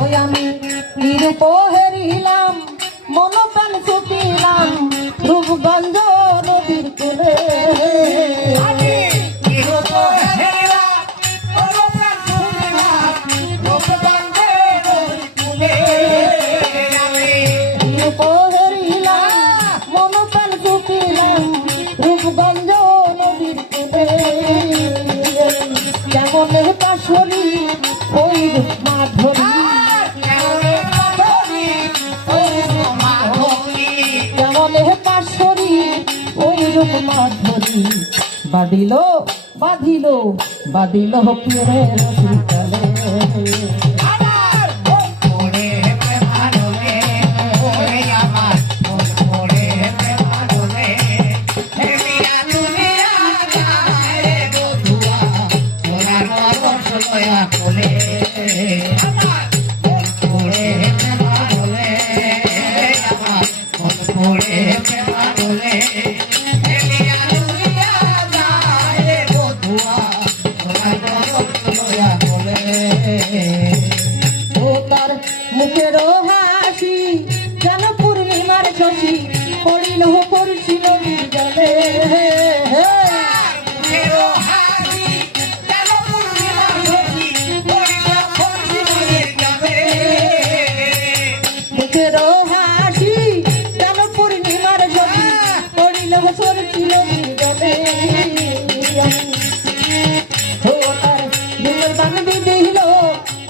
ওই আমি নিরূপ হেরিলাম মন প্রাণ ছুটিলাম রূপগঞ্জ নদীর কূলে কেমন পাশরি ওই মাধুরী কেমন পাশরি ওই রূপ মাধুরী বাঁধিল বাঁধিল বাঁধিল প্রিয় রসিকালে মুখের হাসি যেন পূর্ণিমার শশী পড়িল পড়ছিল জলে মুখের হাসি যেন পূর্ণিমার শশী পড়িল পড়ছিল জলে বান্ধবী দিল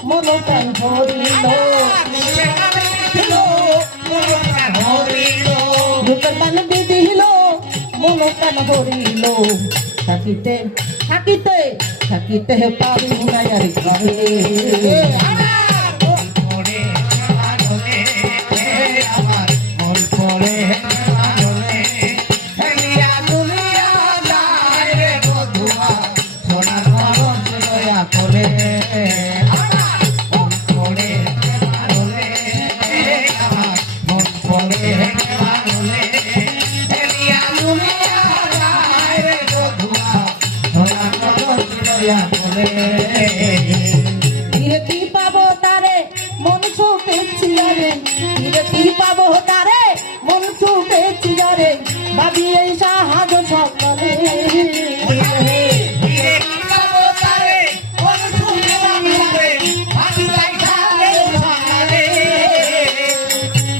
মন প্রাণ ভরিল বান্ধবী দিল মন প্রাণ ভরিল থাকিতে থাকিতে থাকিতে পারি না আর ঘরে বিরতি পাবো তারে মন ছুপেছি রে বিরতি পাবো তারে মন ছুপেছি রে ভাবি এই সাহায্য সকালে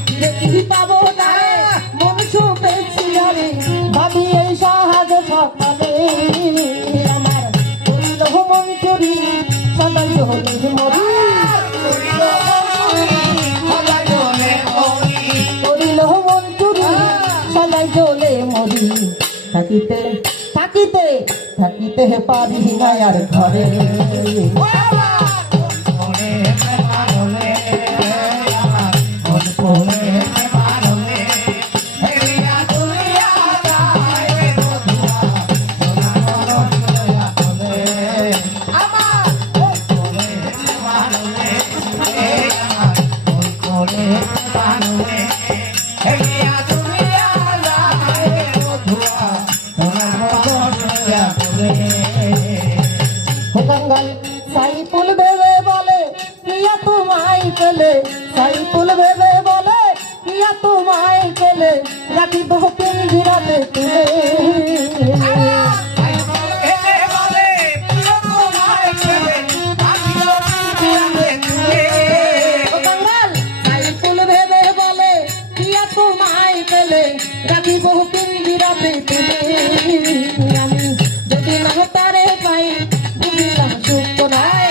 বিরতি পাবো তারে মন ছুপেছি রে ভাবি এই সাহায্য সকালে থাকিতে থাকিতে থাকিতে পারি না আর ঘরে সাইফুল ভেবে বলে প্রিয়া তোমায় পেলে সাইফুল ভেবে বলে প্রিয়া তোমায় পেলে রাখিব পিঞ্জিরাতে তুলে সাইফুল ভেবে বলে প্রিয়া তোমায় পেলে রাখিব পিঞ্জিরাতে তুলে আমি যদি না তারে পাই বুঝিলাম সুখ নাই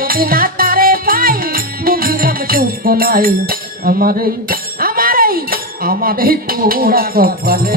যদি না তারে পাই বুঝিলাম সুখ নাই আমার এই পোড়া কপালে